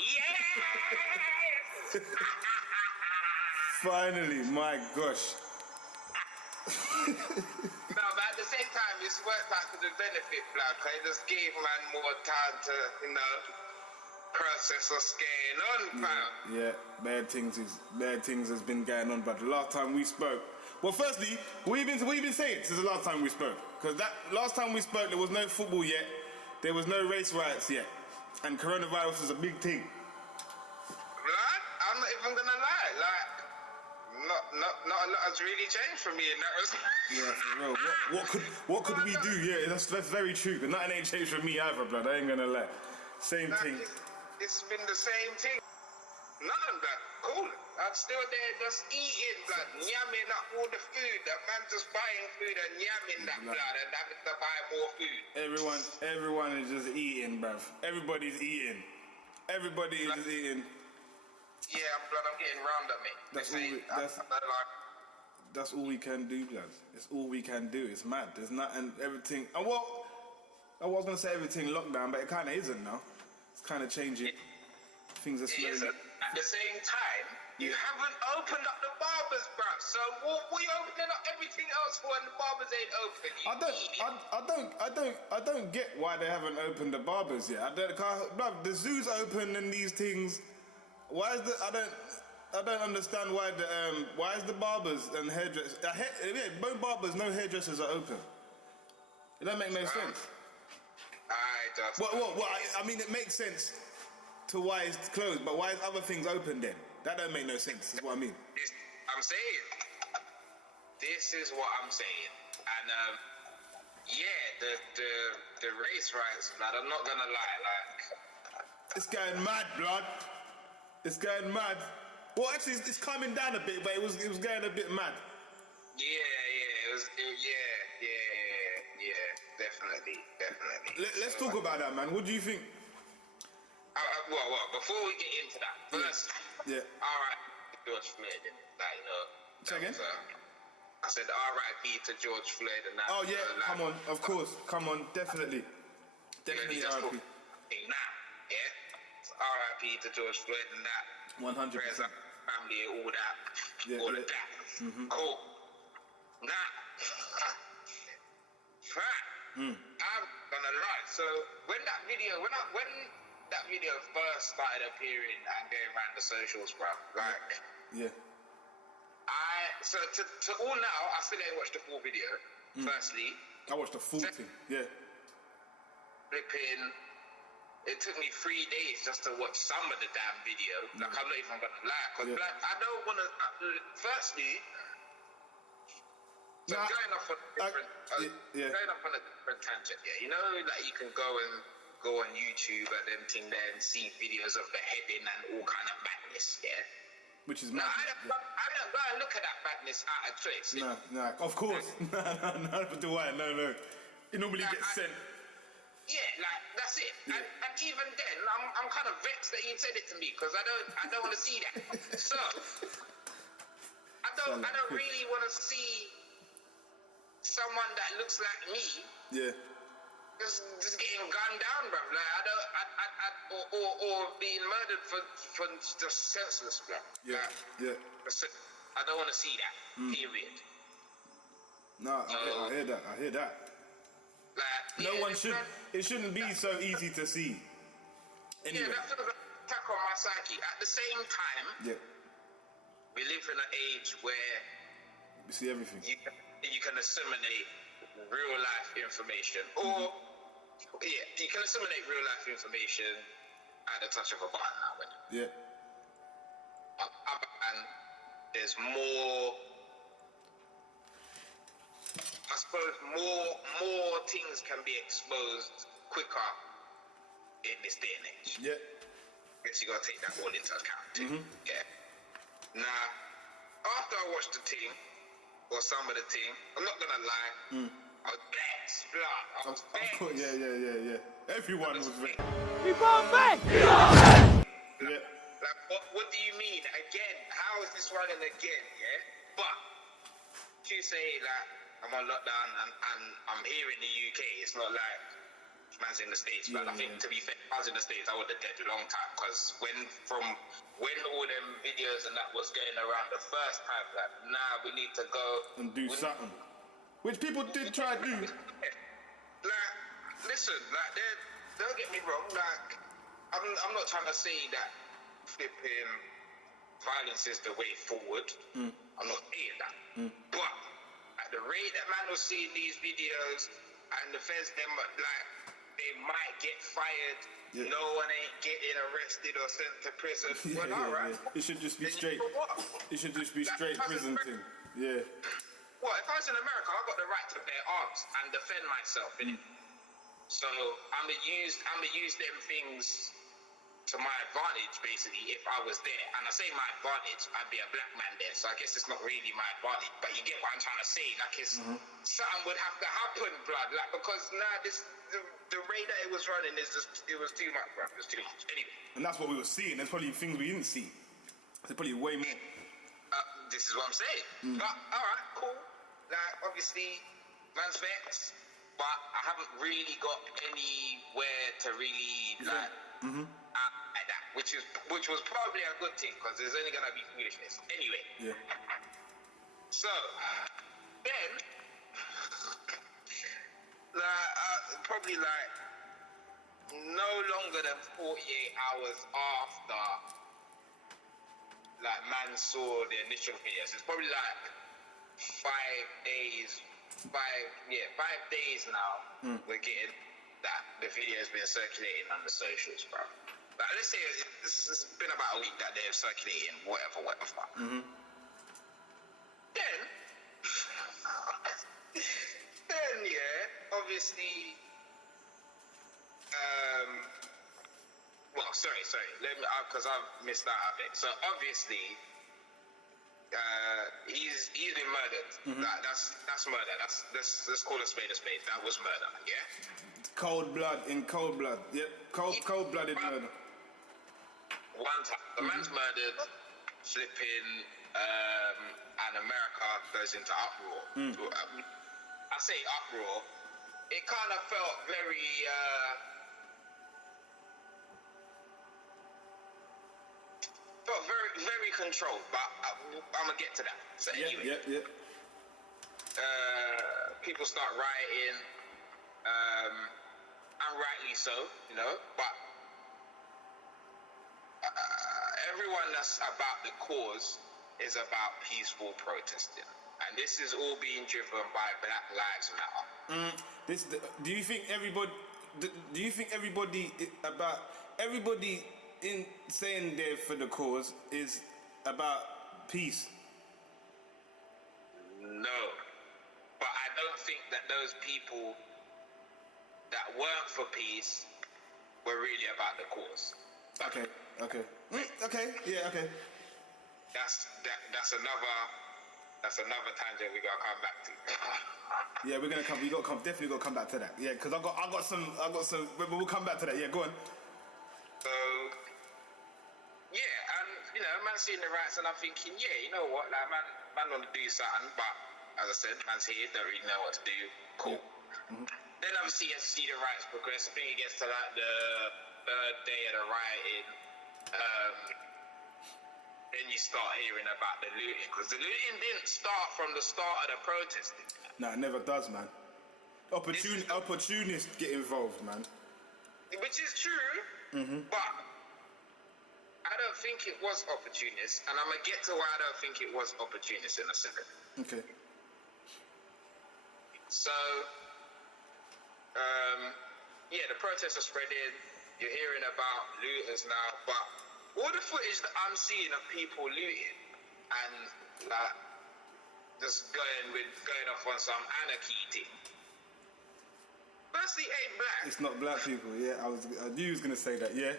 Yes! Finally, my gosh. No, but at the same time, it's worked out to the benefit, blood, because it just gave man more time to, process what's going on, fam. Yeah, bad things has been going on, but the last time we spoke. Well, firstly, what you been saying since the last time we spoke? Because that last time we spoke, there was no football yet, there was no race riots yet, and coronavirus is a big thing. Blood, I'm not even gonna lie, like, not a lot has really changed for me in that respect. Yeah, for real. What could we do? Yeah, that's very true. But nothing ain't changed for me either, blood. I ain't gonna lie. Same thing. It's been the same thing. Nothing, blood. Cool. I'm still there just eating, blood. Yamming up all the food. That man just buying food and yamming that, blood, and having to buy more food. Everyone is just eating, bruv. Everybody's eating. Everybody is just eating. Yeah, blood, I'm getting round at me. That's all we can do, blood. It's all we can do. It's mad. There's nothing, everything. And what? I was gonna say everything lockdown, but it kind of isn't now. It's kind of changing. Things are slowly. At the same time, you haven't opened up the barbers, bruv. So what are you opening up everything else for when the barbers ain't open? I don't get why they haven't opened the barbers yet. Bruv, the zoo's open and these things. Why is I don't understand why is the barbers and hairdressers both barbers, no hairdressers are open. It don't make no sense. I mean, it makes sense to why it's closed, but why is other things open then? That don't make no sense, is what I mean. I'm saying. This is what I'm saying. And the race riots, blood, I'm not gonna lie, like, it's going mad, blood. It's going mad. Well, actually, it's calming down a bit, but it was going a bit mad. Definitely. Let's talk about that, man. What do you think? Well, before we get into that, first, yeah. R.I.P. George Floyd, Say again? I said R.I.P. to George Floyd and that. Oh yeah, come on, of course, come on, definitely R.I.P. R.I.P. to George Floyd and that. 100%. Prayers up, family, all that. All of that. Mm-hmm. Cool. Now, I'm gonna lie. So when that video first started appearing and going around the socials, bro, like, yeah. To all now, I still ain't watched the full video. Firstly, I watched the full thing. Yeah. Flipping. It took me 3 days just to watch some of the damn video. Like, I'm not even gonna lie, because I don't wanna. Firstly, going off on a different tangent. Yeah, you know, like, you can go on YouTube and them thing there and see videos of beheading and all kind of madness. Yeah. Which is I don't go and look at that madness out of choice. No, of course. No, but do I? No. It normally gets sent. Yeah, like, that's it. Yeah. And even then, I'm kind of vexed that you said it to me, because I don't want to see that. So I don't really want to see someone that looks like me. Yeah. Just getting gunned down, bro. Like, or being murdered for just senseless, bro. Yeah. Like, I don't want to see that. Period. No, I hear that. Like, it shouldn't be so easy to see. Anyway. Yeah, that's an attack on my psyche. At the same time, we live in an age where we see everything. You can assimilate real life information, or you can assimilate real life information at the touch of a button now. Yeah. And there's more. I suppose more things can be exposed quicker in this day and age. Yeah. I guess you gotta take that all into account too. Yeah. Now, after I watched the team, or some of the team, I'm not gonna lie, I was vexed, blood. I was vexed. Yeah. Everyone was vexed. We brought back! Yeah. Like, what do you mean? Again? How is this running again, yeah? But, you say, like, I'm on lockdown and I'm here in the UK. It's not like man's in the States, but I think, to be fair, I was in the States, I would have dead a long time. Because when all them videos and that was going around the first time, like, nah, we need to go and do something. Which people did try to do. Like, listen, like, don't get me wrong, like, I'm not trying to say that flipping violence is the way forward. I'm not saying that. But at the rate that man was seeing these videos and the feds, them, like, they might get fired. Yeah. No one ain't getting arrested or sent to prison. Well, all right. It should just be straight. It should just be straight prison thing. Yeah. Well, if I was in America, I got the right to bear arms and defend myself, innit? So I'ma use them things to my advantage, basically, if I was there. And I say my advantage, I'd be a black man there, so I guess it's not really my advantage. But you get what I'm trying to say. Like, it's something would have to happen, blood. Like, because the rate that it was running is just, it was too much, bro. It was too much. Anyway. And that's what we were seeing. There's probably things we didn't see. There's probably way more. This is what I'm saying. But, alright, cool. Like, obviously, man's vexed, but I haven't really got anywhere to really, like, at that, which was probably a good thing, because there's only gonna be foolishness. Anyway. Yeah. So, then, probably like no longer than 48 hours after like man saw the initial videos, it's probably like 5 days now we're getting that the video has been circulating on the socials, bro. Like, let's say it's been about a week that they're circulating whatever. Then yeah, obviously, sorry, let me, because I've missed that a bit. So obviously, he's been murdered. That's murder. Let's call a spade a spade. That was murder. Yeah. Cold blood. Yep. Cold-blooded murder. One time, the man's murdered. Flipping, and America goes into uproar. I say uproar. It kind of felt very. Felt very controlled, but I'm gonna get to that. So anyway, people start rioting, and rightly so, you know. But everyone that's about the cause is about peaceful protesting, and this is all being driven by Black Lives Matter. Do you think everybody in saying there for the cause is about peace? No, but I don't think that those people that weren't for peace were really about the cause. Okay. That's another tangent we gotta come back to. Yeah, definitely gotta come back to that. Yeah, because I got some, but we'll come back to that. Yeah, go on. So, yeah, and you know, man's seeing the rights, and I'm thinking, yeah, you know what, like man want to do something, but as I said, man's here, don't really know what to do. Cool. Yeah. Then obviously you see the rights progress. I think it gets to like the third day of the rioting. Then you start hearing about the looting, because the looting didn't start from the start of the protesting. No, it never does, man. Opportunists get involved, man. Which is true, but I don't think it was opportunist, and I'm gonna get to why I don't think it was opportunist in a second. Okay. So, yeah, the protests are spreading. You're hearing about looters now, but all the footage that I'm seeing of people looting and like just going off on some anarchy thing. Firstly, ain't black. It's not black people. Yeah, I knew you was gonna say that. Yeah,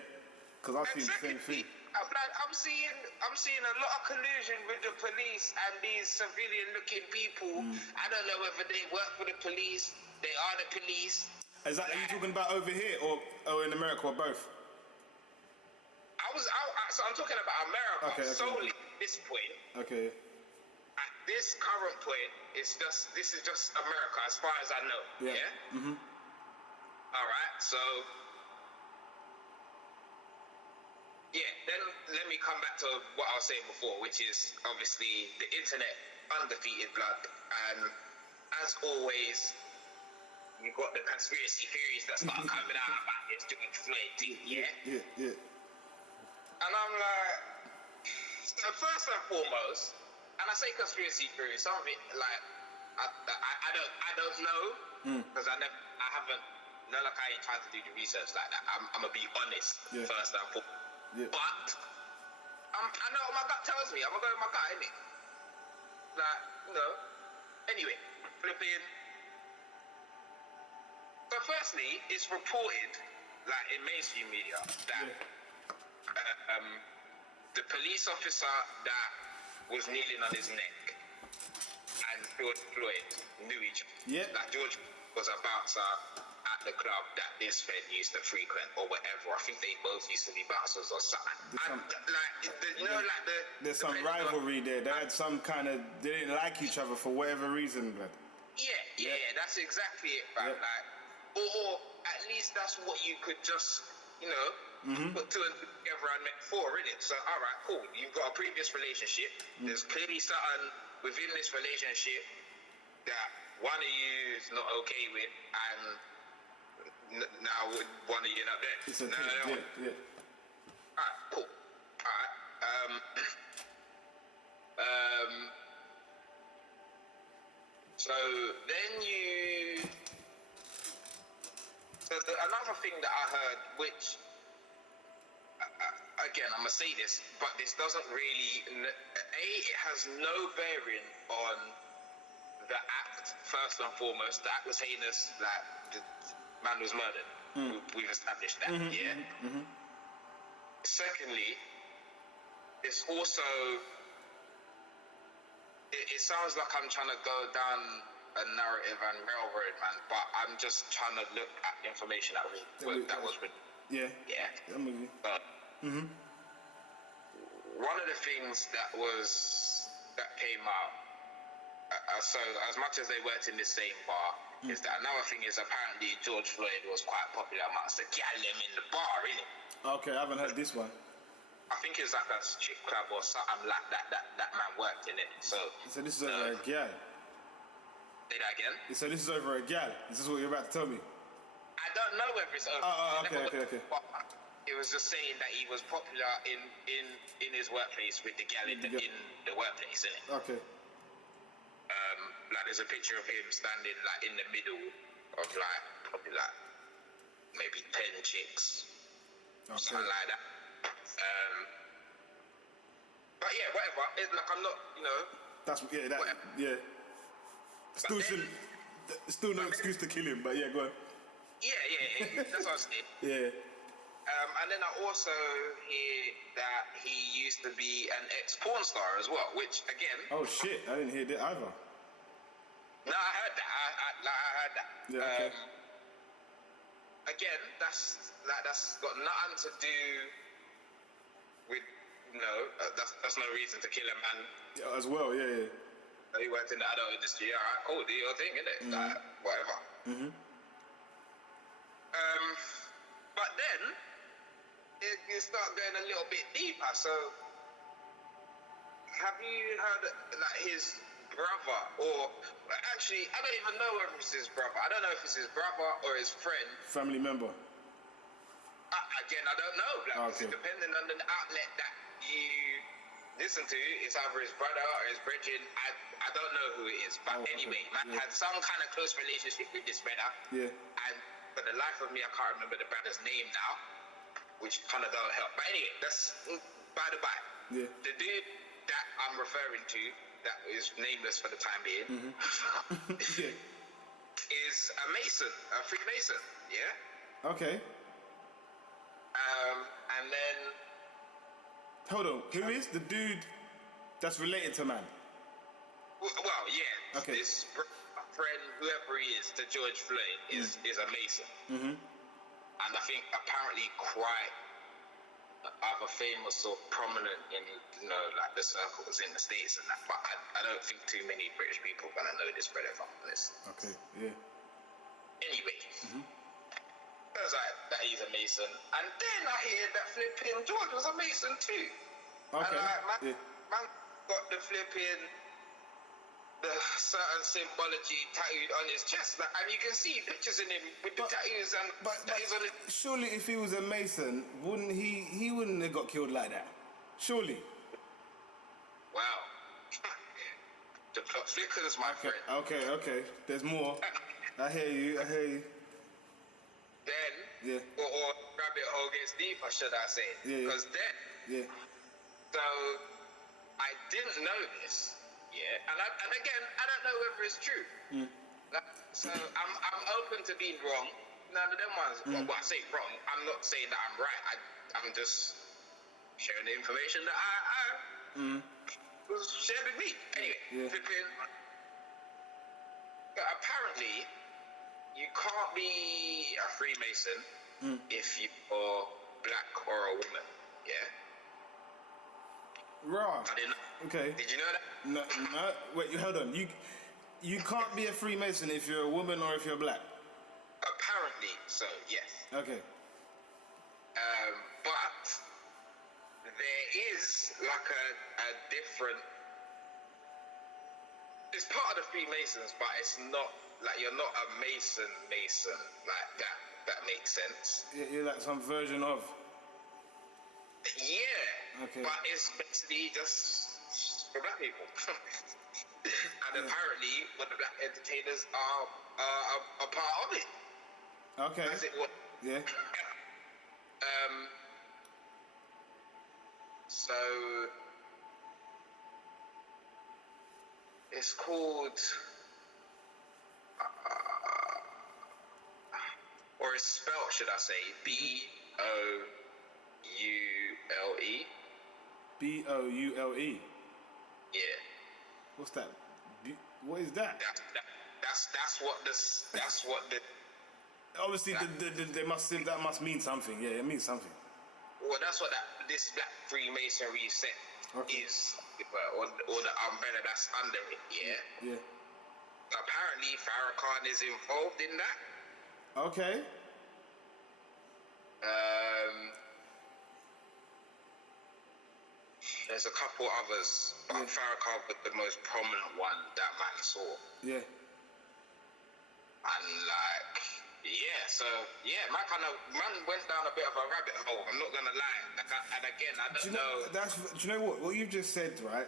because I've seen the same thing. I'm seeing a lot of collusion with the police and these civilian-looking people. I don't know whether they work for the police. They are the police. Are you talking about over here or in America or both? So I'm talking about America solely at this point. Okay. At this current point, this is just America as far as I know. Yeah? All right, so let me come back to what I was saying before, which is obviously the internet, undefeated blood, and as always, you've got the conspiracy theories that start coming out about this George Floyd thing, Yeah. And I'm like, so first and foremost, and I say conspiracy theories, some of it like I don't know because I haven't. Not like I ain't tried to do the research like that. I'm gonna be honest first and foremost. Yeah. But I know what my gut tells me. I'm gonna go with my gut, innit? Like, you know. Anyway, flipping. So firstly, it's reported, like in mainstream media, that the police officer that was kneeling on his neck and George Floyd knew each other. Yeah. Like George was a bouncer at the club that this Fed used to frequent or whatever. I think they both used to be bouncers or something. There's some rivalry there. They had some kind of, they didn't like each other for whatever reason, blood. Yeah, that's exactly it, man. Yeah. Like, or at least that's what you could just, put two and two together and make four, innit? So, all right, cool. You've got a previous relationship. There's clearly something within this relationship that one of you is not okay with, and now one of you not there. It's a thing. Yeah. Alright, cool. Alright. So then another thing that I heard, which again, I'm gonna say this, but this doesn't really. It has no bearing on the act. First and foremost, the act was heinous. That the man was murdered. We've established that. Secondly, it's also. It sounds like I'm trying to go down a narrative and railroad, man. But I'm just trying to look at information that was written. Yeah. I'm with you. But one of the things that came out. So as much as they worked in the same bar, is that another thing is apparently George Floyd was quite popular amongst the gallem in the bar, innit? Okay, I haven't heard this one. I think it's like a strip club or something like that man worked in it. So this is over a gal. Say that again? So this is over a gal. Is this what you're about to tell me? I don't know whether it's over. Okay. It was just saying that he was popular in his workplace with the gal in the workplace, innit? Okay. Like there's a picture of him standing like in the middle of like probably like maybe 10 chicks, something like that. But yeah, whatever. It's like I'm not, That's Still no excuse to kill him, but yeah, go on. Yeah. That's what I'm saying. Yeah. And then I also hear that he used to be an ex-porn star as well, which again. Oh shit! I didn't hear that either. No, I heard that. I heard that. Yeah, okay. Again, that's got nothing to do with that's no reason to kill a man. Yeah, as well, yeah. He worked in the adult industry. All right, cool, do your thing, innit? Like, whatever. But then you start going a little bit deeper. So, have you heard like his brother, or actually, I don't even know if it's his brother. I don't know if it's his brother or his friend. Family member. Again, I don't know. Like, okay. Depending on the outlet that you listen to, it's either his brother or his brethren. I don't know who it is, but anyway, man had some kind of close relationship with this brother. Yeah. And for the life of me, I can't remember the brother's name now, which kind of don't help. But anyway, that's by the by. Yeah. The dude that I'm referring to, that is nameless for the time being, is a Mason, a Freemason, yeah? Okay. And then... Hold on, who is the dude that's related to man? Well, yeah. Okay. This friend, whoever he is, to George Floyd, is a Mason. And I think apparently quite either famous or prominent in, like the circles in the States and that. But I don't think too many British people are gonna know this, but if I'm honest. Okay, yeah. Anyway. was like, that he's a Mason. And then I hear that flipping George was a Mason too. Okay. And like, man got the flipping, the certain symbology tattooed on his chest. Like, and you can see pictures in him with the tattoos and tattoos on his... Surely if he was a Mason, wouldn't he wouldn't have got killed like that. Surely. Wow. The plot thickens, my friend. Okay. There's more. I hear you. Then, or rabbit hole gets deeper, should I say? Because then, so I didn't know this, and again, I don't know whether it's true. Like, so I'm open to being wrong. None of them ones. Well, I say wrong. I'm not saying that I'm right. I'm just sharing the information that I was shared with me. Anyway, flipping. But apparently, you can't be a Freemason if you're black or a woman. Yeah. Right. I didn't know. Okay. Did you know that? No. Wait, hold on. You can't be a Freemason if you're a woman or if you're black. Apparently, so yes. Okay. But there is like a different. It's part of the Freemasons, but it's not like you're not a Mason like that. That makes sense. You're like some version of. Yeah. Okay. But it's basically just for black people. And apparently, the black entertainers are a part of it. Okay. As it was. Yeah. So it's called, or it's spelled, should I say, Boule. Boule. Yeah. What's that? What is that? That's what the. Obviously, that must mean something. Yeah, it means something. Well, that's what this black Freemasonry sect is, or the umbrella that's under it. Yeah. Yeah. Apparently, Farrakhan is involved in that. Okay. There's a couple others, but Farrakhan was the most prominent one that man saw. Yeah. And like, man went down a bit of a rabbit hole. I'm not gonna lie. And again, I don't know. Do you know what? What you just said, right,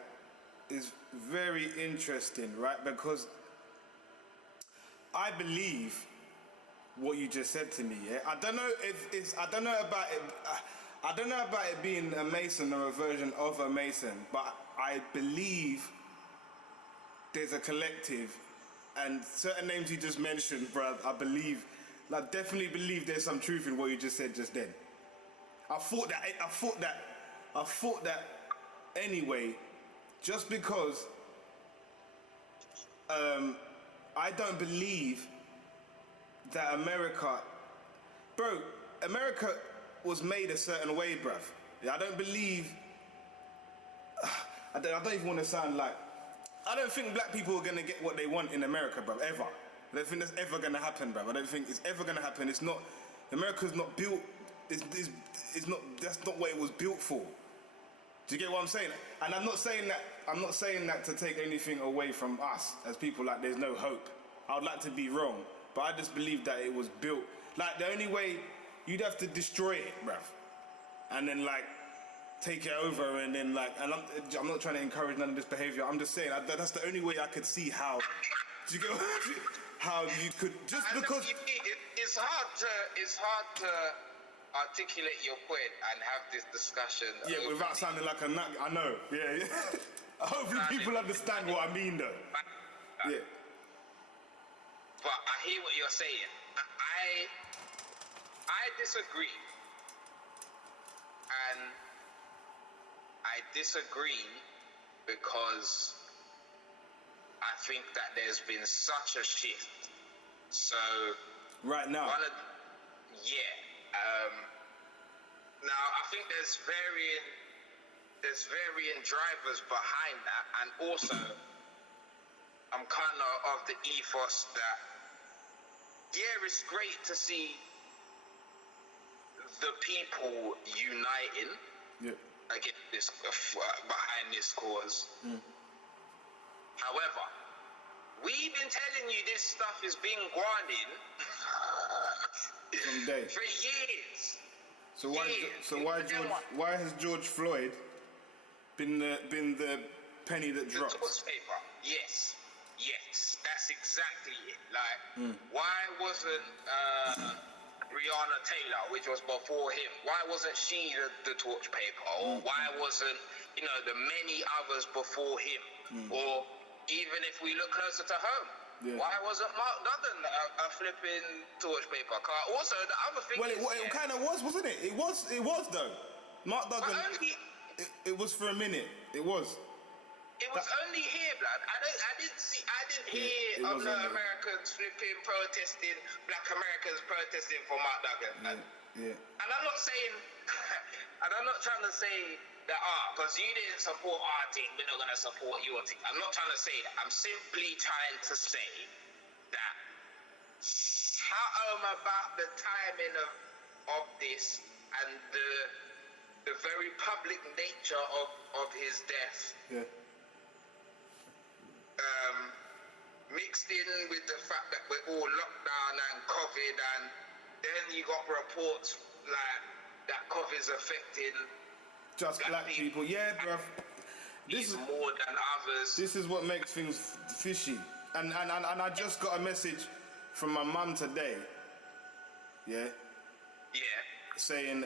is very interesting, right? Because I believe what you just said to me. Yeah, I don't know about it. I don't know about it being a Mason or a version of a Mason, but I believe there's a collective, and certain names you just mentioned, bruv, I definitely believe there's some truth in what you just said just then. I thought that anyway, just because I don't believe that America was made a certain way, bruv. I don't believe. I don't even want to sound like. I don't think black people are gonna get what they want in America, bruv. Ever. I don't think that's ever gonna happen, bruv. I don't think it's ever gonna happen. It's not. America's not built. It's not. That's not what it was built for. Do you get what I'm saying? And I'm not saying that to take anything away from us as people. Like there's no hope. I would like to be wrong, but I just believe that it was built. Like the only way. You'd have to destroy it, bruv, and then like take it over, and then like, and I'm not trying to encourage none of this behavior. I'm just saying that's the only way I could see how. Do you get how you could just because it's hard to articulate your point and have this discussion. Yeah, without sounding like a nut. I know. Yeah. Hopefully people understand what I mean, though. Yeah. But I hear what you're saying. I disagree, and I disagree because I think that there's been such a shift. So right now, now I think there's varying drivers behind that, and also I'm kind of the ethos that it's great to see the people uniting against this, behind this cause. However, we've been telling you this stuff is being grinding for years. So why has George Floyd been the penny that drops? The torch paper. Yes, that's exactly it. Like, why wasn't Breonna Taylor, which was before him, why wasn't she the torch paper? Or why wasn't, the many others before him? Or even if we look closer to home, why wasn't Mark Duggan a flipping torch paper? Also, the other thing it kind of was, wasn't it? It was though. Mark Duggan, it was for a minute. It was. It was only here, blood. I didn't hear Americans flipping protesting, Black Americans protesting for Mark Duggan. And I'm not saying, and I'm not trying to say that because you didn't support our team, we're not gonna support your team. I'm not trying to say that. I'm simply trying to say that something about the timing of this and the very public nature of his death. Mixed in with the fact that we're all locked down and COVID, and then you got reports like that COVID's affecting just black people. Yeah, bruv. This is more than others. This is what makes things fishy. And I just got a message from my mum today. Yeah. Saying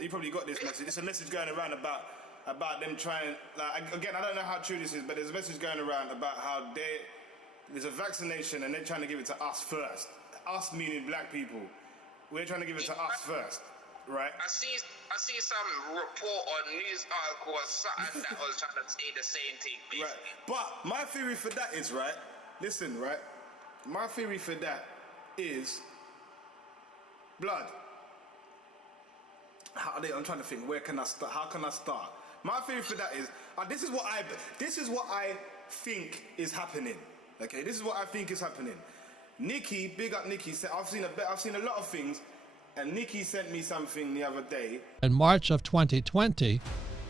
you probably got this message. It's a message going around about them trying, like, again, I don't know how true this is, but there's a message going around about how there's a vaccination and they're trying to give it to us first. Us meaning black people. We're trying to give it to us first, right? I see some report on news article or something that was trying to say the same thing, basically. Right. But my theory for that is, right, listen, right, my theory for that is blood. I'm trying to think, where can I start? How can I start? My theory for that is, this is what I think is happening. Okay, this is what I think is happening. Nikki, big up Nikki, said I've seen a lot of things, and Nikki sent me something the other day. In March of 2020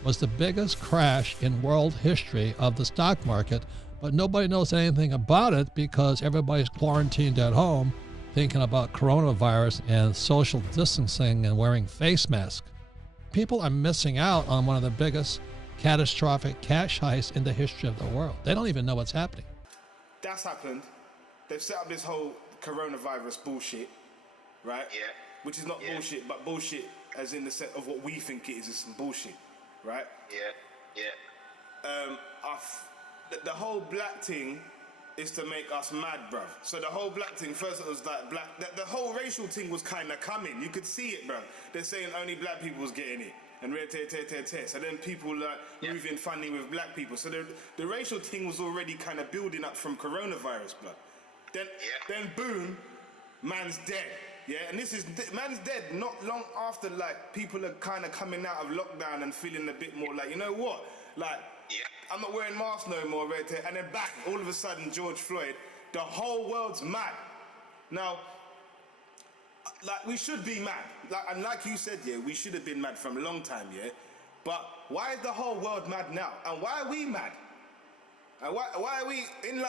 was the biggest crash in world history of the stock market, but nobody knows anything about it because everybody's quarantined at home thinking about coronavirus and social distancing and wearing face masks. People are missing out on one of the biggest catastrophic cash heists in the history of the world. They don't even know what's happening. That's happened. They've set up this whole coronavirus bullshit, right? Yeah. Which is not bullshit, but bullshit as in the sense of what we think it is some bullshit, right? The whole black thing is to make us mad, bruv. So the whole black thing, first it was like black, the whole racial thing was kind of coming. You could see it, bruv. They're saying only black people was getting it. And so then people like moving funny with black people. So the racial thing was already kind of building up from coronavirus, blood. Then boom, man's dead. Yeah, and man's dead not long after, like, people are kind of coming out of lockdown and feeling a bit more like, you know what? Like, I'm not wearing masks no more, and then back, all of a sudden, George Floyd, the whole world's mad. Now, like, we should be mad. And like you said, we should have been mad from a long time, But why is the whole world mad now? And why are we mad? And why are we,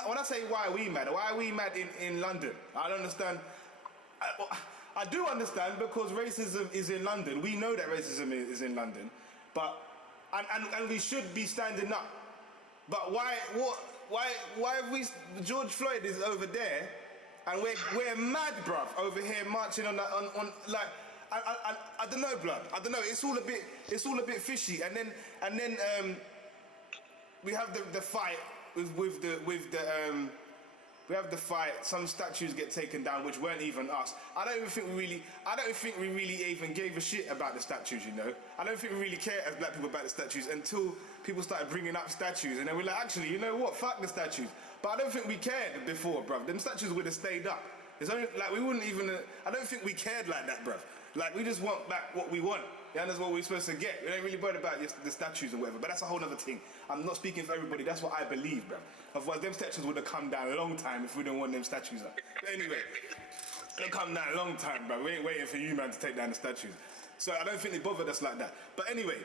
when I say why are we mad in London? I don't understand. I do understand because racism is in London. We know that racism is in London. But, and we should be standing up. But why have we, George Floyd is over there, and we're mad, bruv, over here marching on like, I don't know, blood. I don't know. It's all a bit fishy. And then we have the fight with the we have the fight. Some statues get taken down, which weren't even us. I don't think we really even gave a shit about the statues. I don't think we really care as black people about the statues until people started bringing up statues, and then we're like, actually, you know what? Fuck the statues. But I don't think we cared before, bruv. Them statues would have stayed up. It's only like we wouldn't even. I don't think we cared like that, bruv. Like, we just want back what we want. Yeah, that's what we're supposed to get. We don't really worry about the statues or whatever, but that's a whole other thing. I'm not speaking for everybody. That's what I believe, bruv. Otherwise, them statues would have come down a long time if we didn't want them statues up. But anyway, they'll come down a long time, bruv. We ain't waiting for you, man, to take down the statues. So I don't think they bothered us like that. But anyway,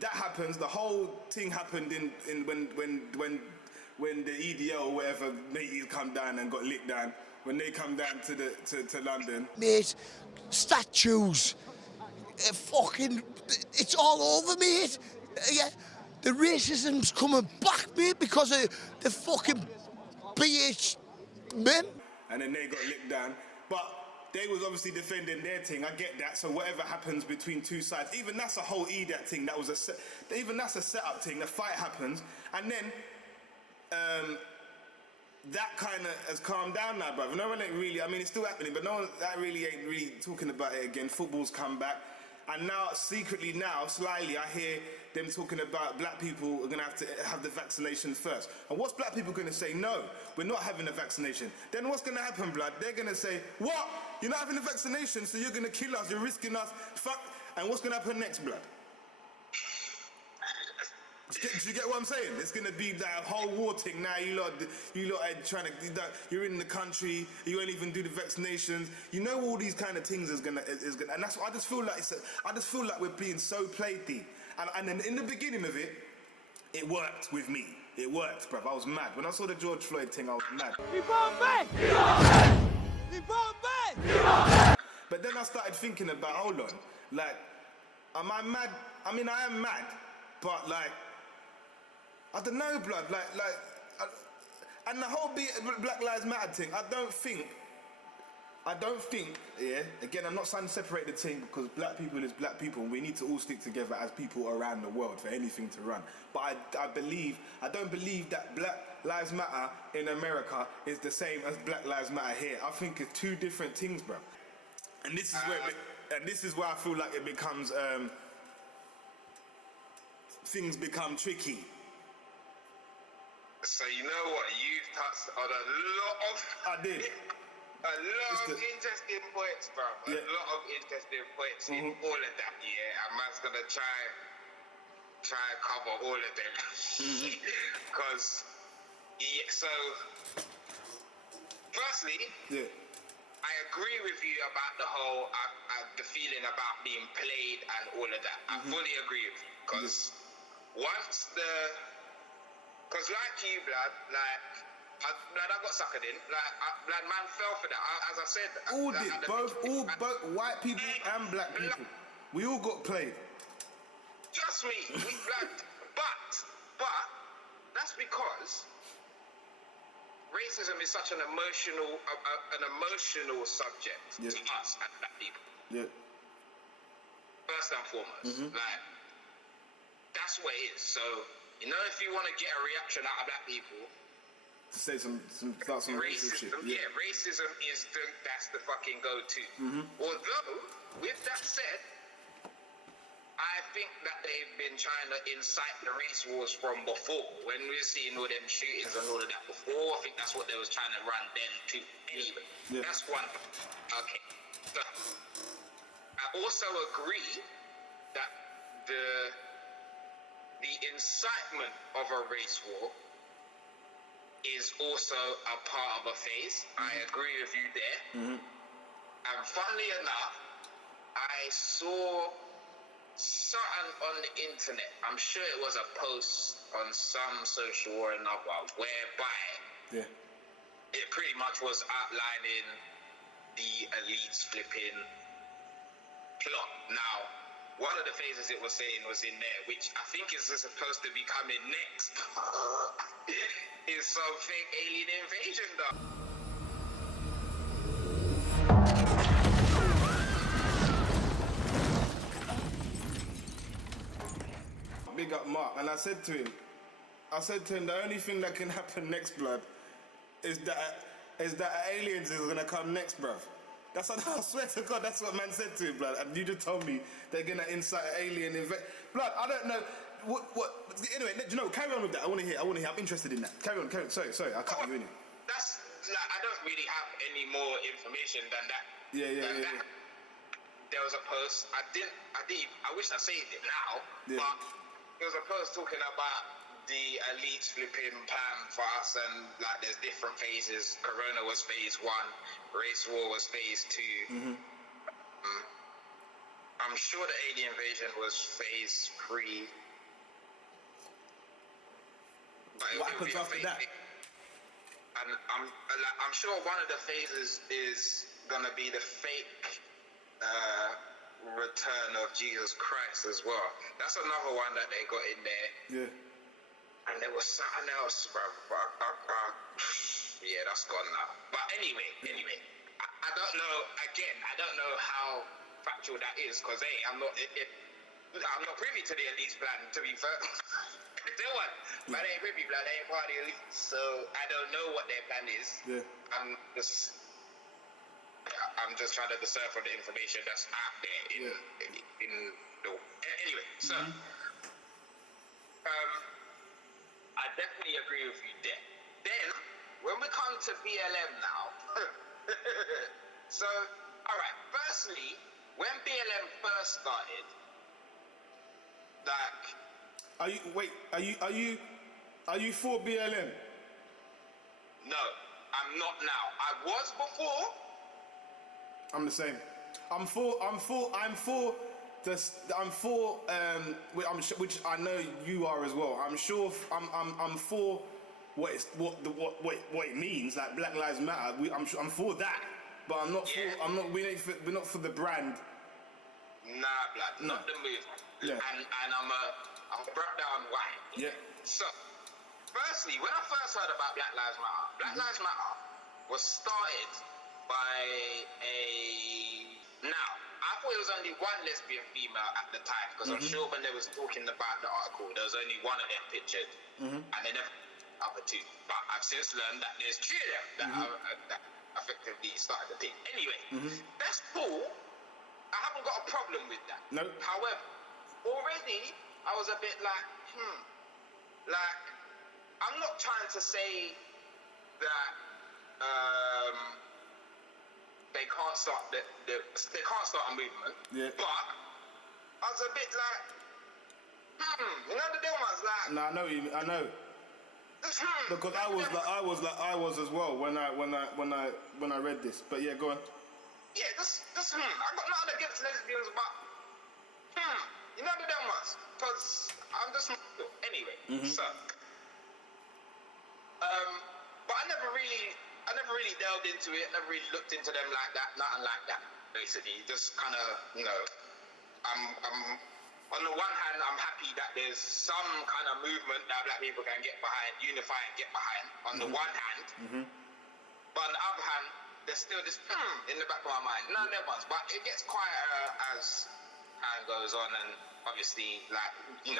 that happens. The whole thing happened in when the EDL or whatever mateys come down and got licked down. When they come down to London, mate, statues, fucking, it's all over, mate. Yeah, the racism's coming back, mate, because of the fucking BH men. and then they got licked down. But they was obviously defending their thing. I get that. So whatever happens between two sides, even that's a whole EDAT thing. That was even that's a setup thing. The fight happens, and then that kind of has calmed down now, brother. No one ain't really. I mean, it's still happening, but no one that really ain't really talking about it again. Football's come back, and now secretly, slyly, I hear them talking about black people are gonna have to have the vaccination first. And what's black people gonna say? No, we're not having the vaccination. Then what's gonna happen, blood? They're gonna say, what? You're not having the vaccination, so you're gonna kill us. You're risking us. Fuck. And what's gonna happen next, blood? Do you get what I'm saying? It's gonna be like a whole war thing now. You lot are trying to. You're in the country. You won't even do the vaccinations. You know all these kind of things is gonna, and that's what I just feel like. I just feel like we're being so played. And then in the beginning of it, it worked with me. It worked, bruv. I was mad when I saw the George Floyd thing. I was mad. But then I started thinking about, hold on, like, am I mad? I mean, I am mad, but like, I don't know, blood. And the whole Black Lives Matter thing. I don't think. Yeah. Again, I'm not trying to separate the thing because black people is black people. And we need to all stick together as people around the world for anything to run. But I don't believe that Black Lives Matter in America is the same as Black Lives Matter here. I think it's two different things, bro. And this is where I feel like it becomes things become tricky. So you know what? You've touched on a lot of. I did. A lot of interesting points, bro. A lot of interesting points in all of that. Yeah, and man's gonna try and cover all of them. Because so firstly, I agree with you about the whole the feeling about being played and all of that. I fully agree with you because because like you, blood, I got suckered in. Blood, man fell for that. As I said, all did. Both white people and black people. We all got played. Trust me, blood. But that's because racism is such an emotional subject to us and black people. Yeah. First and foremost, like that's what it is. So you know, if you want to get a reaction out of black people. Say some racism. Yeah, racism is that's the fucking go-to. Although, with that said, I think that they've been trying to incite the race wars from before. When we're seeing all them shootings and all of that before, I think that's what they was trying to run then too. Anyway, that's one. Okay. So, I also agree that the incitement of a race war is also a part of a phase. I agree with you there. And funnily enough, I saw something on the internet. I'm sure it was a post on some social or another whereby it pretty much was outlining the elites flipping plot. Now, one of the phases it was saying was in there, which I think is supposed to be coming next, is some fake alien invasion, though. Big up Mark, and I said to him, the only thing that can happen next, blood, is that aliens is gonna come next, bruv. That's what I swear to God. That's what man said to him, blood. And you just told me they're gonna incite alien blood. I don't know what. Anyway, you know, carry on with that. I want to hear. I'm interested in that. Carry on. Sorry. I cut you in. That's like I don't really have any more information than that. Yeah. There was a post. I wish I saved it now. Yeah. But there was a post talking about the elites flipping plan for us, and like there's different phases. Corona was phase 1, race war was phase 2. I'm I'm sure the alien invasion was phase 3. What happens after that? And I'm sure one of the phases is gonna be the fake return of Jesus Christ as well. That's another one that they got in there. Yeah. And there was something else, bro. Yeah, that's gone now. But anyway, I don't know. Again, I don't know how factual that is, because I'm not privy to the elite's plan. To be fair, they want, but they ain't privy plan. They ain't part of the elite, so I don't know what their plan is. Yeah. I'm just trying to decipher the information that's out there in the. Anyway, so I definitely agree with you there. Then when we come to BLM now, so all right. Firstly, when BLM first started, like, are you for BLM? No, I'm not now. I was before. I'm the same. I'm for which I know you are as well. I'm sure I'm for what it means, like Black Lives Matter. I'm for that, but I'm not for we're not for the brand. Nah, blood, not the movement. Yeah. And I'm brought down why. Yeah. So, firstly, when I first heard about Black Lives Matter, Black Lives Matter was started by now, I thought it was only one lesbian female at the time, because I'm sure when they was talking about the article, there was only one of them pictured, and they never other two. But I've since learned that there's 3 of them that effectively started the thing. Anyway, that's cool. I haven't got a problem with that. No. However, already I was a bit like, like, I'm not trying to say that they can't start they can't start a movement. Yeah. But I was a bit like, you know the deal was like. No, I know. Because I was as well when I read this. But yeah, go on. Yeah, this I got nothing against lesbians, but you know the deal was, because I'm just anyway. So but I never really delved into it, never really looked into them like that, nothing like that, basically. Just kind of, I'm on the one hand, I'm happy that there's some kind of movement that black people can get behind, unify and get behind, on the one hand. But on the other hand, there's still this in the back of my mind. None of them ones, but it gets quieter as time goes on, and obviously, like, I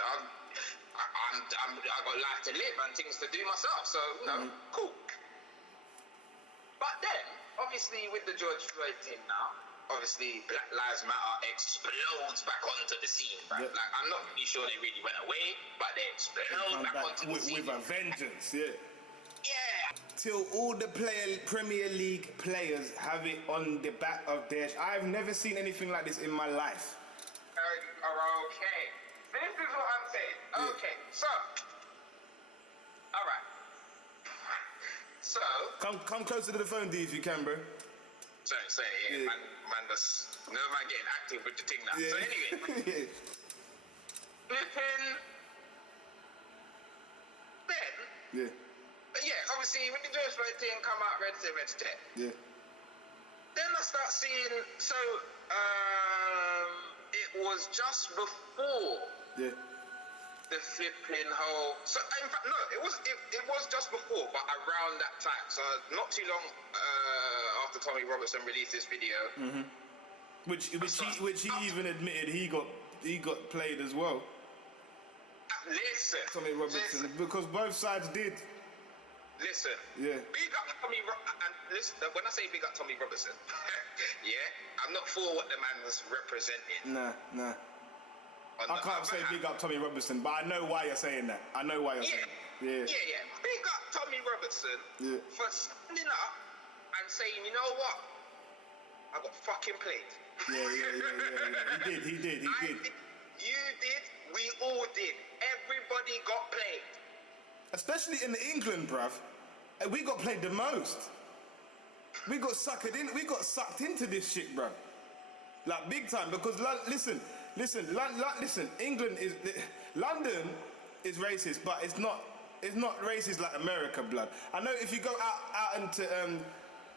got life to live and things to do myself, so, cool. But then, obviously, with the George Floyd thing now, obviously, Black Lives Matter explodes back onto the scene, right? Yep. Like, I'm not really sure they really went away, but they explode back onto the scene. With a vengeance, yeah. Yeah. Till all the Premier League players have it on the back of their... I've never seen anything like this in my life. Okay. This is what I'm saying. Okay, so... Alright. So... Come closer to the phone, D, if you can, bro. Sorry, yeah. Man, just... No man getting active with the thing now. Yeah. So anyway... Flipping... Then... Yeah. Obviously, when the George Floyd thing come out, red to. Yeah. Then I start seeing, so, it was just before the flipping whole, so in fact, no, it was just before, but around that time, so not too long after Tommy Robertson released this video. Which he even admitted he got played as well. Listen. Tommy Robertson, because both sides did. Listen. Yeah. Big up Tommy and listen, when I say big up Tommy Robertson, yeah, I'm not for what the man's representing. Nah. I can't say big up Tommy Robertson, but I know why you're saying that. I know why you're saying that. Yeah. Big up Tommy Robertson for standing up and saying, you know what? I got fucking played. Yeah. He did. You did. We all did. Everybody got played. Especially in England, bruv. We got played the most. We got sucked into this shit, bruv. Like big time, because listen, England is, London is racist, but it's not racist like America, blood. I know if you go out into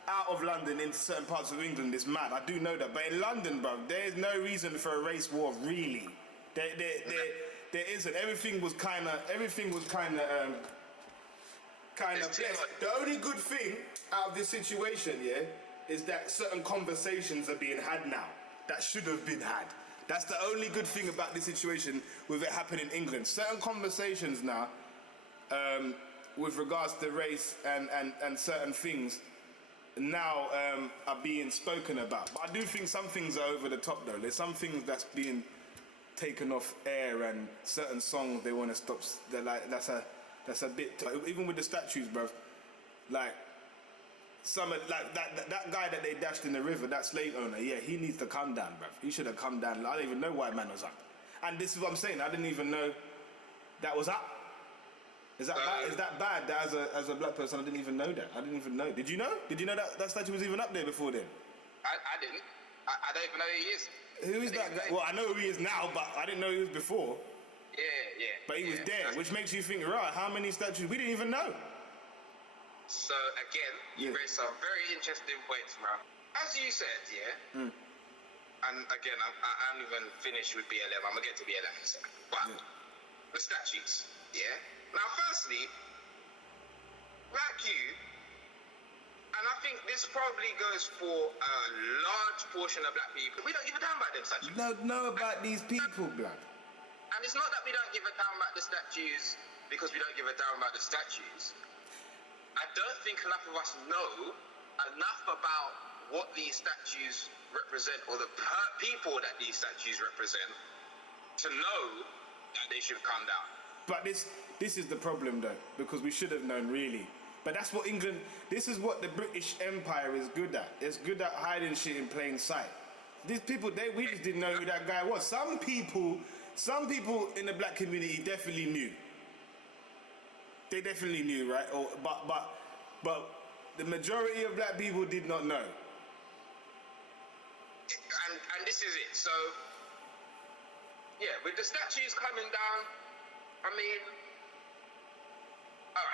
out of London into certain parts of England, it's mad. I do know that, but in London, bro, there is no reason for a race war, really. There isn't. Everything was kind of blessed. The only good thing out of this situation, yeah, is that certain conversations are being had now that should have been had. That's the only good thing about this situation with it happening in England. Certain conversations now, with regards to race and certain things, now are being spoken about. But I do think some things are over the top though. There's some things that's being taken off air, and certain songs they want to stop. They're like that's a bit. Even with the statues, bruv. Like some like that guy that they dashed in the river, that slave owner. Yeah, he needs to come down, bruv. He should have come down. I don't even know why man was up. And this is what I'm saying. I didn't even know that was up. Is that bad? Is that bad? That as a black person, I didn't even know that. I didn't even know. Did you know? Did you know that statue was even up there before then? I didn't. I don't even know who he is. Who is that guy? Well, I know who he is now, but I didn't know who he was before. Yeah. But he was there, which makes you think, right, how many statues? We didn't even know. So, again, you raised some very interesting points, bro. As you said, and again, I haven't even finished with BLM. I'm going to get to BLM in a second. But the statues, Now, firstly, like you, and I think this probably goes for a large portion of black people, we don't give a damn about them statues. No, about these people, blood. And it's not that we don't give a damn about the statues because we don't give a damn about the statues. I don't think enough of us know enough about what these statues represent, or the people that these statues represent, to know that they should come down. But this is the problem, though, because we should have known, really. But that's what England, this is what the British Empire is good at. It's good at hiding shit in plain sight. These people, we just didn't know who that guy was. Some people in the black community definitely knew. They definitely knew, right? But the majority of black people did not know. And this is it. So, with the statues coming down, I mean,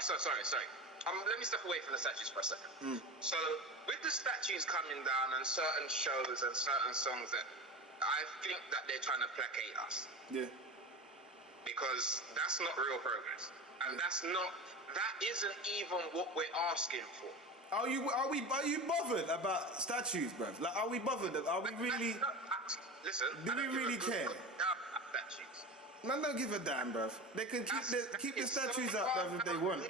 sorry. Let me step away from the statues for a second. So, with the statues coming down and certain shows and certain songs, that I think that they're trying to placate us. Yeah. Because that's not real progress, and that isn't even what we're asking for. Are you bothered about statues, bruv? Like, are we bothered? Are we really? Listen. Do we really care? Statues. Man, don't give a damn, bruv. They can keep the statues up, bruv, if they want.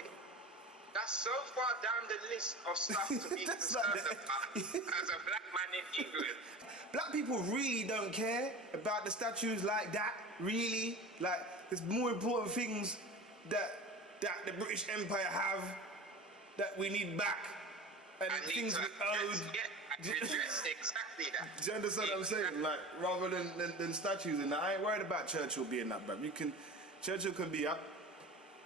That's so far down the list of stuff to be concerned about as a black man in England. Black people really don't care about the statues like that, really. Like, there's more important things that the British Empire have that we need back, and things we owed. Exactly that. Do you understand what I'm saying? Like, rather than statues and that. I ain't worried about Churchill being up, bruv. Churchill can be up.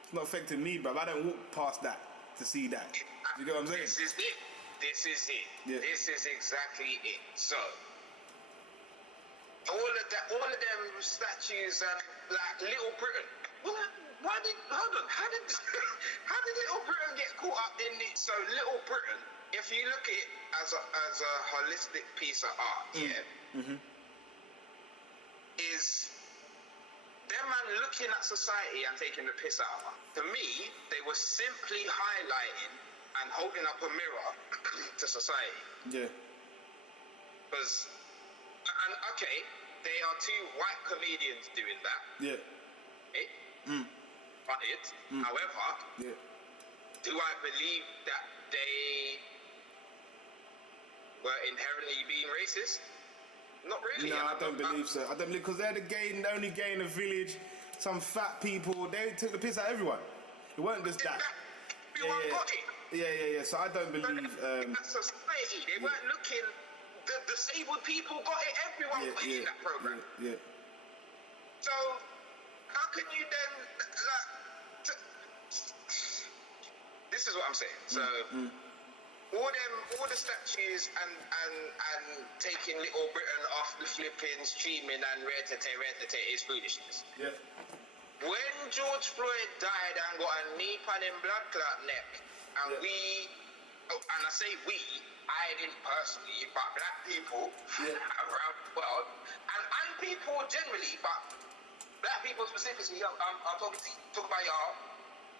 It's not affecting me, bruv. I don't walk past that to see that. You get what I'm saying? This is it. Yeah. This is exactly it. So, all of them statues and like Little Britain. How did Little Britain get caught up in it? So Little Britain, if you look at it as a holistic piece of art, is them man looking at society and taking the piss out of her. To me, they were simply highlighting and holding up a mirror to society. Yeah. Because, okay, they are two white comedians doing that. Yeah. Okay? However, do I believe that they were inherently being racist? Not really. No, I don't believe so. I don't believe, because they're the only gay in the village. Some fat people, they took the piss out of everyone. It wasn't just that. Everyone got it. Yeah. So I don't believe. That's society. They weren't looking. The disabled people got it. Everyone got it in that program. Yeah. So how can you then this is what I'm saying. So all the statues and taking Little Britain off the flipping streaming and red-to-te is foolishness. Yeah. When George Floyd died and got a knee on him blood clot neck, and and I say we, I didn't personally, but black people around the world, and people generally, but black people specifically, I'm talking about y'all,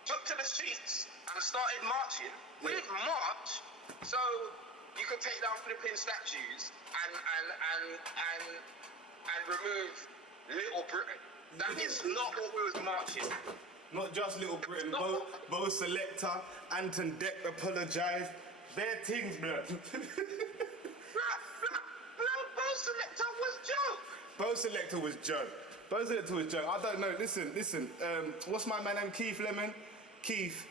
took to the streets and started marching. We didn't march, so you could take down flipping statues and remove Little Britain. That is not what we was marching. Not just Little Britain, Bo Selector, Anton Deck apologized. Their things, blood. Bo Selector was joke. Bo Selector was joke. Bo Selector was joke. I don't know. Listen. What's my man name? Keith Lemon? Keith,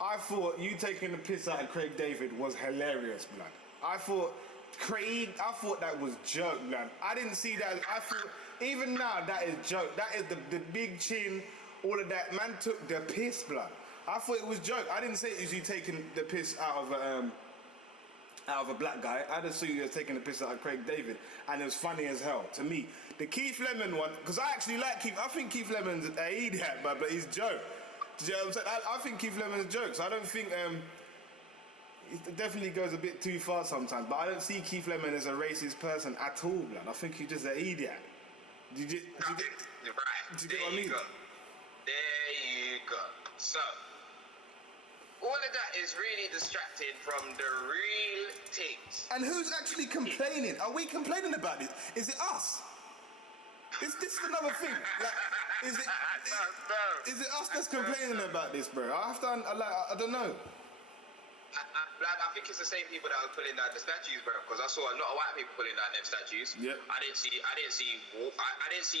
I thought you taking the piss out of Craig David was hilarious, blood. I thought that was joke, blood. I didn't see that. I thought, even now, that is joke. That is the big chin, all of that. Man took the piss, blood. I thought it was joke. I didn't say it was you taking the piss out of a black guy. I just saw you taking the piss out of Craig David, and it was funny as hell to me. The Keith Lemon one, because I actually like Keith. I think Keith Lemon's an idiot, but he's joke. Do you know what I'm saying? I think Keith Lemon's a joke. So I don't think it definitely goes a bit too far sometimes. But I don't see Keith Lemon as a racist person at all, blood. I think he's just an idiot. You're right. Do you get what I mean? There you go. So, all of that is really distracted from the real things. And who's actually complaining? Are we complaining about this? Is it us? Is this another thing? Like, is it us that's complaining about this, bro? I don't know. I think it's the same people that are pulling down the statues, bro. Because I saw a lot of white people pulling down them statues. Yeah. I didn't see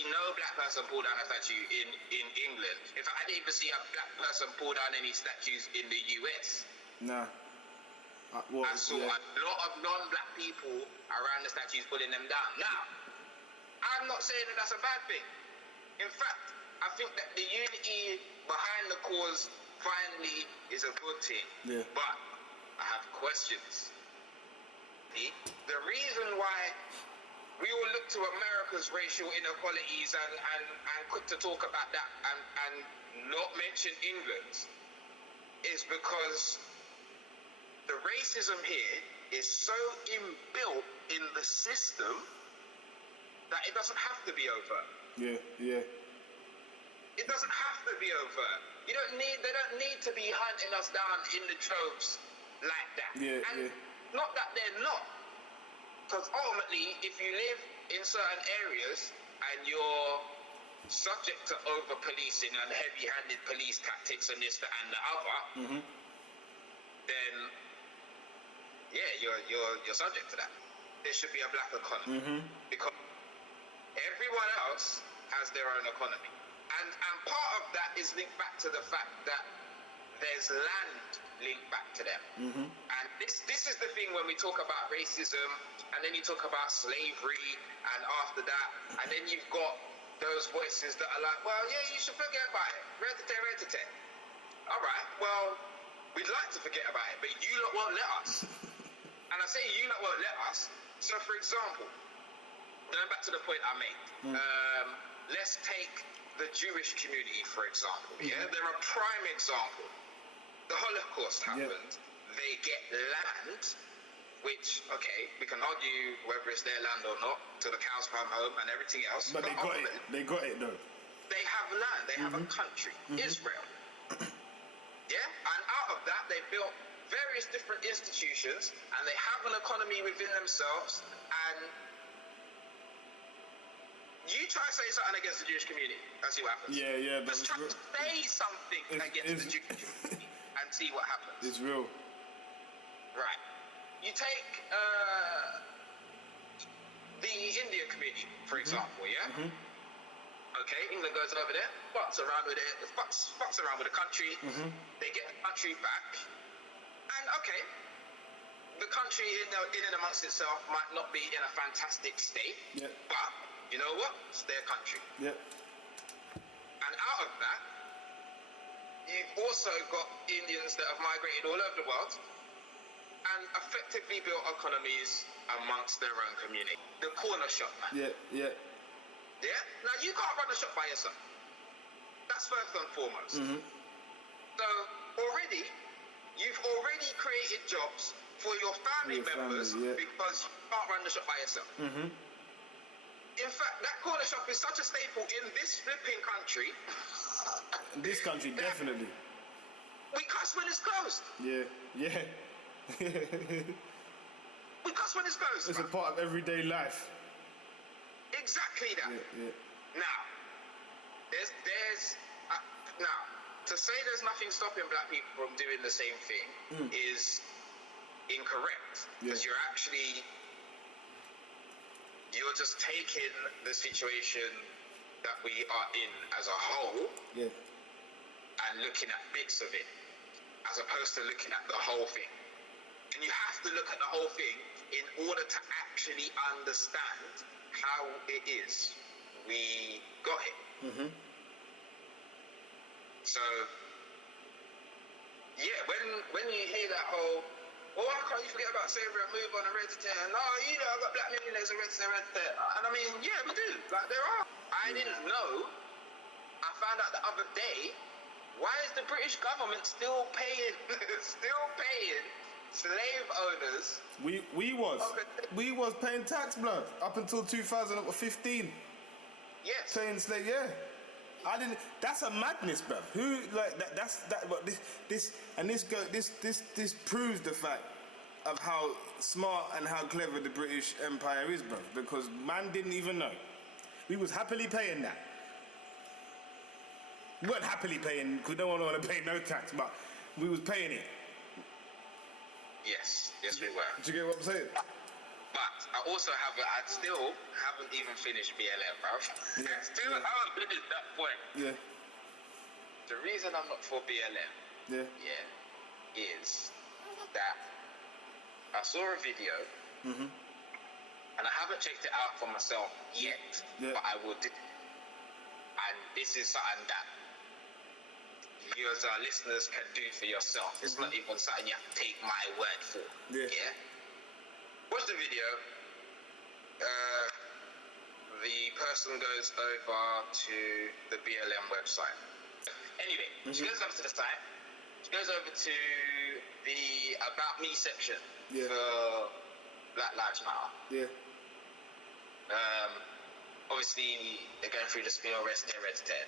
no black person pull down a statue in England. In fact, I didn't even see a black person pull down any statues in the US. Nah. I saw a lot of non-black people around the statues pulling them down. Now, I'm not saying that that's a bad thing. In fact, I think that the unity behind the cause finally is a good thing. Yeah. But I have questions. The reason why we all look to America's racial inequalities and quick to talk about that and not mention England's is because the racism here is so inbuilt in the system that it doesn't have to be overt. Yeah. It doesn't have to be overt. They don't need to be hunting us down in the droves like that. Not that they're not. Because ultimately, if you live in certain areas and you're subject to over-policing and heavy-handed police tactics and this, that, and the other, then you're subject to that. There should be a black economy because everyone else has their own economy. And part of that is linked back to the fact that there's land linked back to them. And this is the thing when we talk about racism, and then you talk about slavery, and after that, and then you've got those voices that are like, well, yeah, you should forget about it. Red-to-te. All right, well, we'd like to forget about it, but you lot won't let us. And I say you lot won't let us. So, for example, going back to the point I made, let's take the Jewish community, for example. Yeah, they're a prime example. The Holocaust happened. They get land, which, okay, we can argue whether it's their land or not, till the cows come home and everything else. But they got it. They got it, though. They have land. They have a country, Israel. Yeah, and out of that, they built various different institutions, and they have an economy within themselves, and you try to say something against the Jewish community and see what happens. Yeah. Let's try to say something against the Jewish community and see what happens. It's real. Right. You take the Indian community, for example, yeah? Okay, England goes over there, fucks around with it, fucks around with the country. They get the country back. And okay, the country in and amongst itself might not be in a fantastic state, but you know what? It's their country. And out of that, you've also got Indians that have migrated all over the world, and effectively built economies amongst their own community. The corner shop, man. Yeah. Yeah? Now, you can't run a shop by yourself. That's first and foremost. So, already, you've already created jobs for your family members because you can't run the shop by yourself. In fact, that corner shop is such a staple in this flipping country. This country, definitely. We cuss when it's closed. Yeah. We cuss when it's closed. It's a part of everyday life. Exactly that. Yeah. Now, now, to say there's nothing stopping black people from doing the same thing is incorrect. Because you're just taking the situation that we are in as a whole and looking at bits of it, as opposed to looking at the whole thing. And you have to look at the whole thing in order to actually understand how it is we got here. So, yeah, when you hear that whole, why can't you forget about slavery and move on hereditary? And I've got black millionaires hereditary. And I mean, yeah, we do. Like, there are. I didn't know. I found out the other day, why is the British government still paying slave owners? We was paying tax, blood, up until 2015. Yes. Paying slave, yeah. I didn't. That's a madness, bruv. Who like that? But this proves the fact of how smart and how clever the British Empire is, bruv. Because man didn't even know. We was happily paying that. We weren't happily paying because no one wanted to pay no tax, but we was paying it. Yes, we were. Do you get what I'm saying? But I still haven't even finished BLM, bruv. Yeah. I still haven't finished that point. Yeah. The reason I'm not for BLM, is that I saw a video, and I haven't checked it out for myself yet, but I will do. And this is something that you as our listeners can do for yourself. It's not even something you have to take my word for. Yeah? Watch the video. The person goes over to the BLM website. Anyway, she goes over to the site. She goes over to the About Me section for Black Lives Matter. Obviously, they're going through the spiel, rest there.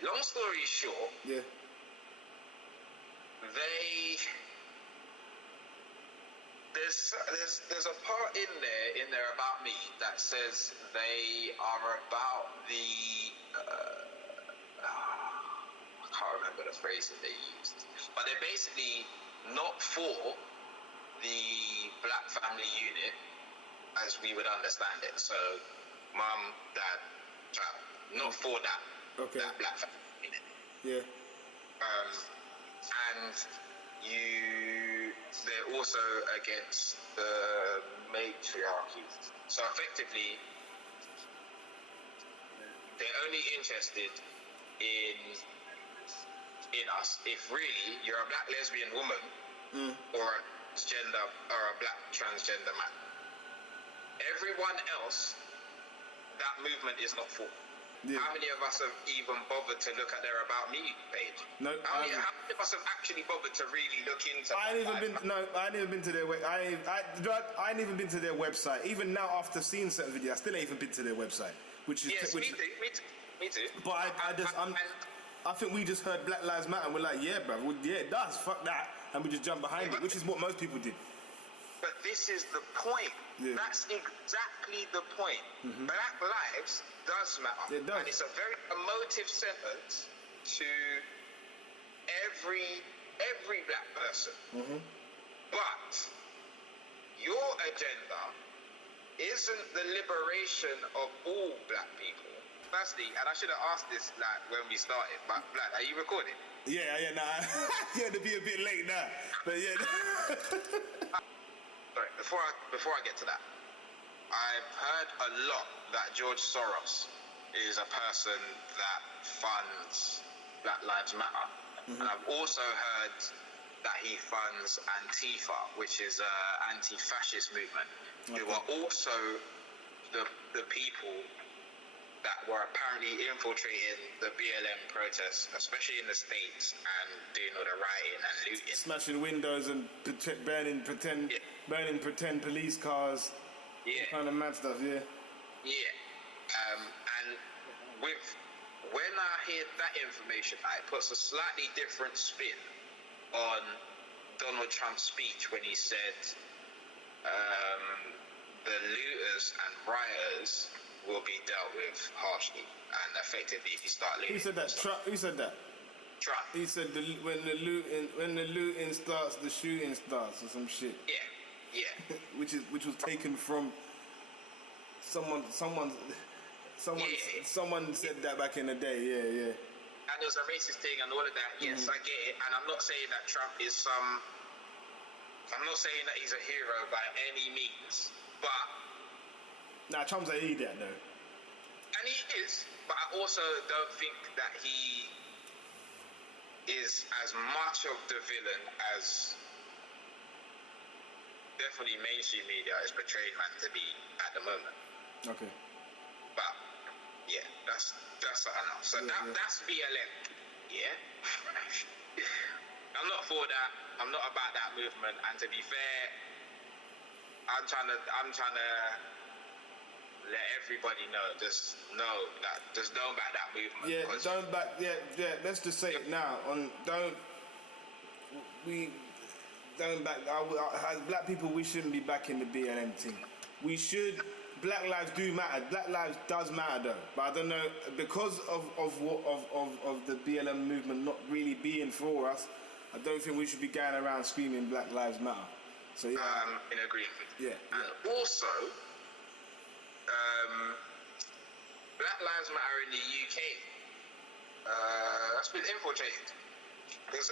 Long story short, there's a part in there About Me that says they are about the I can't remember the phrase that they used, but they're basically not for the black family unit as we would understand it. So, mum, dad, child, not for that black family unit. And they're also against the matriarchy. So effectively, they're only interested in us if really you're a black lesbian woman or a transgender or a black transgender man. Everyone else, that movement is not for. How many of us have even bothered to look at their About Me page? No. How many of us have actually bothered to really look into? I ain't even been to their I ain't even been to their website. Even now, after seeing certain videos, I still ain't even been to their website. Which is me too. But I think we just heard Black Lives Matter and we're like, yeah, bruv, it does. Fuck that, and we just jump behind it, which is what most people did. But this is the point. That's exactly the point. Black lives does matter. It does. And it's a very emotive sentence to every black person. But your agenda isn't the liberation of all black people. Firstly, and I should have asked this when we started, but Black, are you recording? Yeah, nah. You had to be a bit late now. But yeah. Sorry, before I get to that, I've heard a lot that George Soros is a person that funds Black Lives Matter. And I've also heard that he funds Antifa, which is an anti-fascist movement, who are also the people that were apparently infiltrating the BLM protests, especially in the States, and doing all the rioting and looting. Smashing windows and burning pretend police cars. Yeah. Kind of mad stuff, yeah. Yeah. And when I hear that information, it puts a slightly different spin on Donald Trump's speech when he said the looters and rioters will be dealt with harshly, and effectively if you start looting. Who said that? Who said that? Trump. He said when the looting starts, the shooting starts, or some shit. Yeah. which was taken from someone said that back in the day. Yeah. And it was a racist thing and all of that. Yes, I get it. And I'm not saying that Trump is I'm not saying that he's a hero by any means, but Nah, Trump's an idiot though. and he is, but I also don't think that he is as much of the villain as definitely mainstream media is portraying man to be at the moment. Okay. But yeah, that's something else. So that's BLM. Yeah. I'm not for that. I'm not about that movement. And to be fair, I'm trying to let everybody know. Just don't back that movement. Yeah, don't back. Yeah. Let's just say it now. Don't back. As black people, we shouldn't be backing the BLM thing. We should. Black lives do matter. Black lives does matter though. But I don't know, because of the BLM movement not really being for us, I don't think we should be going around screaming Black Lives Matter. So yeah. In agreement. Yeah. And also, Black Lives Matter in the UK. That's been infiltrated. Because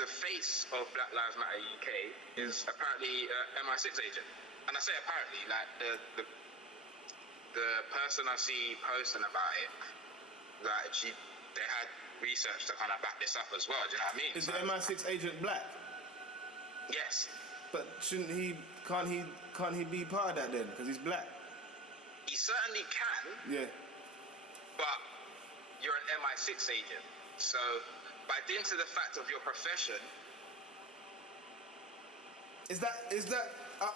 the face of Black Lives Matter UK is apparently MI6 agent. And I say apparently, like the person I see posting about it, like they had research to kind of back this up as well. Do you know what I mean? Is the MI6 agent black? Yes. But can't he be part of that then? Because he's black. He certainly can. Yeah. But you're an MI6 agent, so by dint to the fact of your profession. Is that?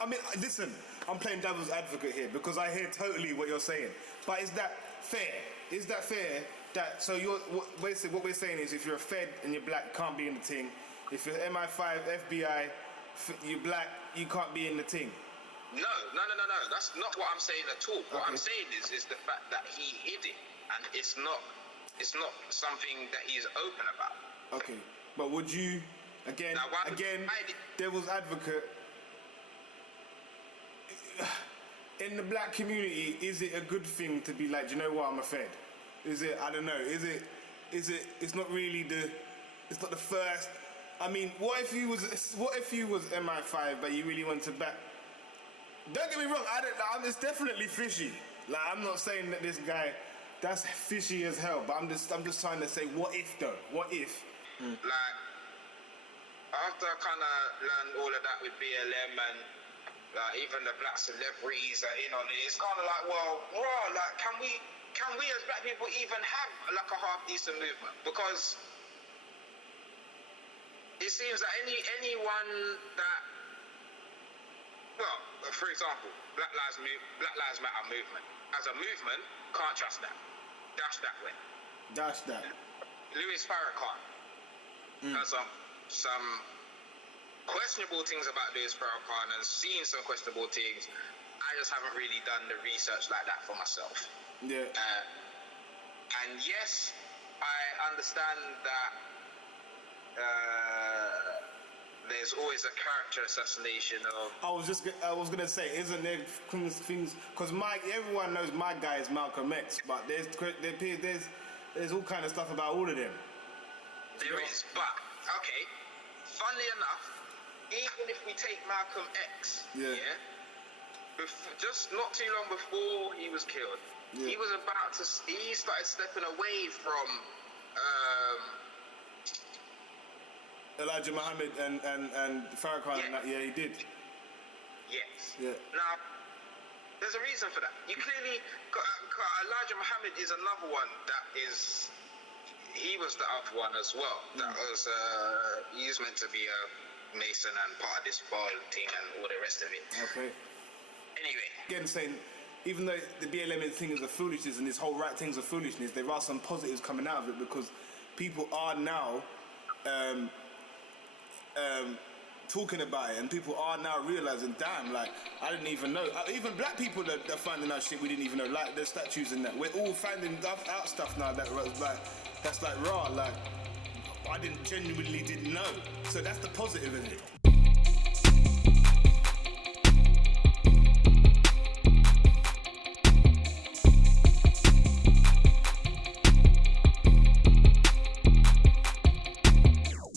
I mean, listen. I'm playing devil's advocate here because I hear totally what you're saying. But is that fair? Is that fair? That so basically what we're saying is if you're a Fed and you're black, can't be in the thing. If you're MI5, FBI, you're black, you can't be in the thing. No. That's not what I'm saying at all. What I'm saying is the fact that he hid it, and it's not something that he's open about. Okay, but would you again, devil's advocate? In the black community, is it a good thing to be like, do you know what, I'm a Fed? Is it? I don't know. Is it? It's not really it's not the first. I mean, what if you was MI5, but you really want to back? Don't get me wrong. It's definitely fishy. Like, I'm not saying that this guy, that's fishy as hell. But I'm just trying to say, what if though? What if? Like, after I kind of learned all of that with BLM and even the black celebrities are in on it, it's kind of like, well, like, can we as black people even have like a half decent movement? Because it seems that anyone that, well, for example, Black Lives Matter movement, as a movement, can't trust that. Dash that way. Dash that. Louis Farrakhan has some questionable things about Louis Farrakhan and seen some questionable things. I just haven't really done the research like that for myself. Yeah. And yes, I understand that there's always a character assassination of. I was gonna say, isn't there things? Because everyone knows my guy is Malcolm X, but there's all kind of stuff about all of them. There is, but okay. Funnily enough, even if we take Malcolm X, just not too long before he was killed, he started stepping away from Elijah Muhammad and Farrakhan and that, yeah, he did. Yes. Yeah. Now, there's a reason for that. You clearly got Elijah Muhammad is another one that is. He was the other one as well. That was he was meant to be a Mason and part of this ball team and all the rest of it. Okay. Anyway. Again, saying, even though the BLM thing is a foolishness and this whole right thing's a foolishness, there are some positives coming out of it because people are now talking about it and people are now realizing, damn, like, I didn't even know. Even black people are finding out shit we didn't even know, like the statues and that. We're all finding out stuff now that was like, that's like raw, like, I genuinely didn't know. So that's the positive in it.